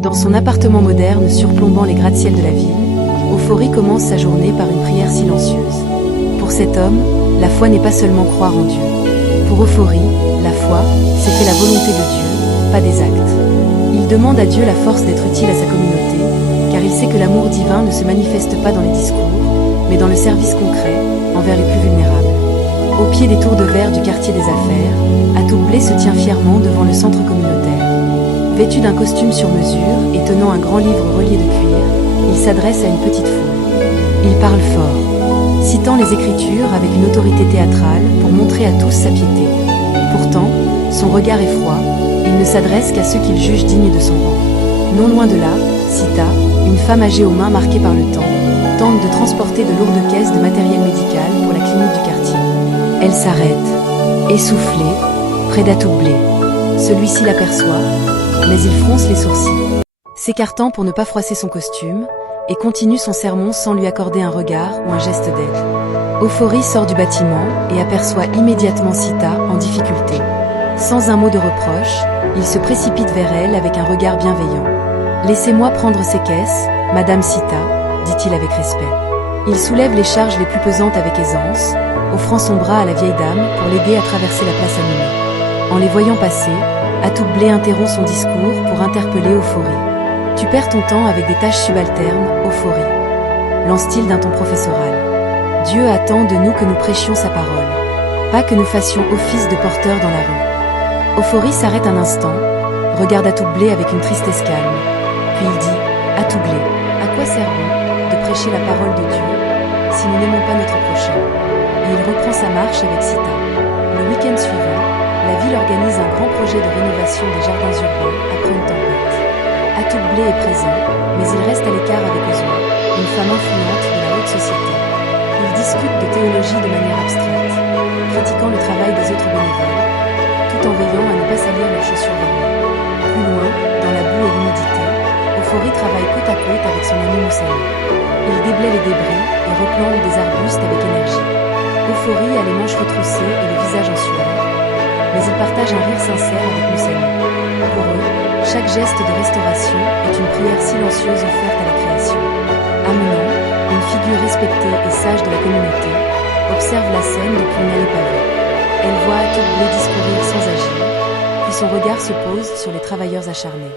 Dans son appartement moderne surplombant les gratte-ciel de la ville, Euphorie commence sa journée par une prière silencieuse. Pour cet homme, la foi n'est pas seulement croire en Dieu. Pour Euphorie, la foi, c'est faire la volonté de Dieu, pas des actes. Il demande à Dieu la force d'être utile à sa communauté, car il sait que l'amour divin ne se manifeste pas dans les discours, mais dans le service concret, envers les plus vulnérables. Au pied des tours de verre du quartier des affaires, Atoublé se tient fièrement devant le centre communautaire. Vêtu d'un costume sur mesure et tenant un grand livre relié de cuir, il s'adresse à une petite foule. Il parle fort, citant les Écritures avec une autorité théâtrale pour montrer à tous sa piété. Pourtant, son regard est froid, il ne s'adresse qu'à ceux qu'il juge dignes de son rang. Non loin de là, Sita, une femme âgée aux mains marquées par le temps, tente de transporter de lourdes caisses de matériel médical pour la clinique du quartier. Elle s'arrête, essoufflée, près d'Atoublé. Celui-ci l'aperçoit, mais il fronce les sourcils, s'écartant pour ne pas froisser son costume, et continue son sermon sans lui accorder un regard ou un geste d'aide. Euphorie sort du bâtiment et aperçoit immédiatement Sita en difficulté. Sans un mot de reproche, il se précipite vers elle avec un regard bienveillant. « Laissez-moi prendre ces caisses, Madame Sita », dit-il avec respect. Il soulève les charges les plus pesantes avec aisance, offrant son bras à la vieille dame pour l'aider à traverser la place animée. En les voyant passer, Atoublé interrompt son discours pour interpeller Euphorie. « Tu perds ton temps avec des tâches subalternes, Euphorie », lance-t-il d'un ton professoral. « Dieu attend de nous que nous prêchions sa parole, pas que nous fassions office de porteurs dans la rue. » Euphorie s'arrête un instant, regarde Atoublé avec une tristesse calme, puis il dit « Atoublé, à quoi sert-on de prêcher la parole de Dieu si nous n'aimons pas notre prochain ?» Et il reprend sa marche avec Sita. Le week-end suivant, la ville organise un grand projet de rénovation des jardins urbains après une tempête. Atoublé est présent, mais il reste à l'écart avec Ozma, une femme influente de la haute société. Ils discutent de théologie de manière abstraite, critiquant le travail des autres bénévoles, tout en veillant à ne pas salir leurs chaussures vernies. Plus loin, dans la boue et l'humidité, Euphorie travaille côte à côte avec son ami Moussani. Il déblaye les débris et replante des arbustes avec énergie. Euphorie a les manches retroussées et le visage en sueur, mais il partage un rire sincère avec Moussani. Pour eux, chaque geste de restauration est une prière silencieuse offerte à la création. Amenant, une figure respectée et sage de la communauté, observe la scène depuis une allée pavée. Elle voit Atoublé discourir sans agir, puis son regard se pose sur les travailleurs acharnés.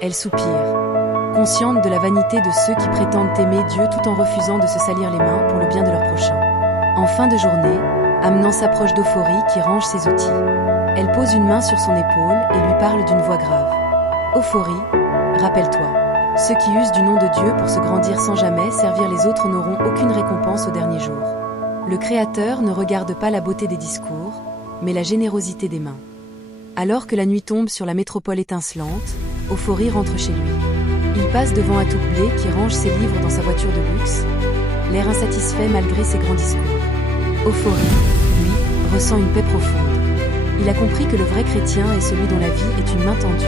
Elle soupire, consciente de la vanité de ceux qui prétendent aimer Dieu tout en refusant de se salir les mains pour le bien de leur prochain. En fin de journée, Amenant s'approche d'Euphorie qui range ses outils. Elle pose une main sur son épaule et lui parle d'une voix grave. « Euphorie, rappelle-toi, ceux qui usent du nom de Dieu pour se grandir sans jamais servir les autres n'auront aucune récompense au dernier jour. Le Créateur ne regarde pas la beauté des discours, mais la générosité des mains. » Alors que la nuit tombe sur la métropole étincelante, Euphorie rentre chez lui. Il passe devant Atoublé qui range ses livres dans sa voiture de luxe, l'air insatisfait malgré ses grands discours. Euphorie, lui, ressent une paix profonde. Il a compris que le vrai chrétien est celui dont la vie est une main tendue,